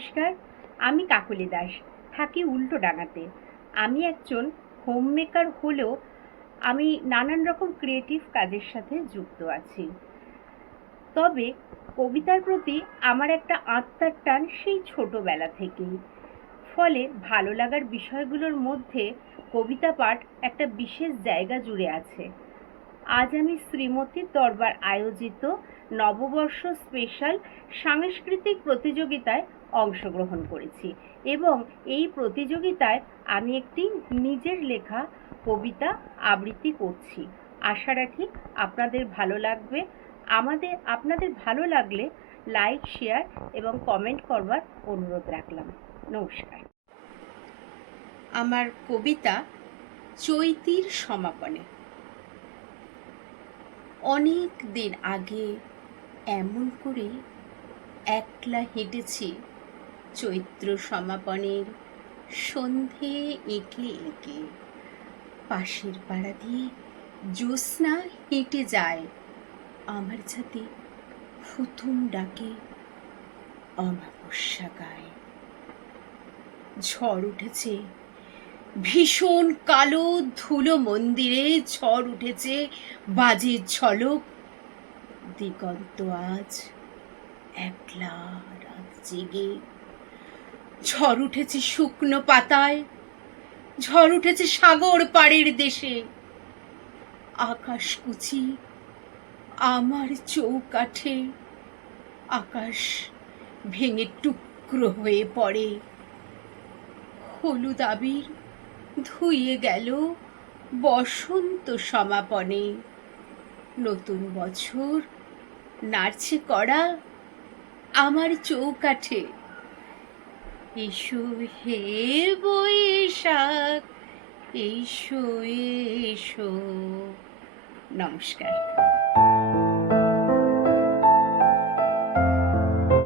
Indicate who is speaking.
Speaker 1: নমস্কার, আমি কাকলি দাস, থাকি উল্টো ডাঙাতে। আমি একজন হোম মেকার হলেও আমি নানান রকম ক্রিয়েটিভ কাজের সাথে যুক্ত আছি। তবে কবিতার প্রতি আমার একটা আত্মার টান সেই ছোটবেলা থেকেই। ফলে ভালো লাগার বিষয়গুলোর মধ্যে কবিতা পাঠ একটা বিশেষ জায়গা জুড়ে আছে। আজ আমি শ্রীমতীর দরবার আয়োজিত নববর্ষ স্পেশাল সাংস্কৃতিক প্রতিযোগিতায় অংশগ্রহণ করেছি এবং এই প্রতিযোগিতায় আমি একটি নিজের লেখা, কবিতা আবৃত্তি করছি। আশা রাখি আপনাদের ভালো লাগবে। আমাদের, আপনাদের ভালো লাগলে লাইক শেয়ার এবং কমেন্ট করবার অনুরোধ রাখলাম। নমস্কার। আমার কবিতা চৈতির সমাপনে। অনেক দিন আগে এমন করে একলা হেঁটেছি চৈত্র সমাপনের সন্ধে এঁকে এঁকে। পাশের পাড়া দিয়ে জ্যোৎস্না হেঁটে যায়, আমার ছাতে হুতুম ডাকে অমাবস্যা গায়। ঝড় উঠেছে ভীষণ কালো ধুলো মন্দিরে ঝড় উঠেছে, বাজের ঝলক, দিগন্ত আজ একলা রাত জেগে। ঝড় উঠেছে শুকনো পাতায়, ঝড় উঠেছে সাগর পাড়ের দেশে। আকাশ কুচি আমার চৌকাঠে, আকাশ ভেঙে টুকরো হয়ে পড়ে। হলুদ আবির ধুয়ে গেল বসন্ত সমাপনে। নতুন বছর, নাড়ছে কড়া, আমার চৌকাঠে। এসো হে বৈশাখ, এসো এসো। নমস্কার।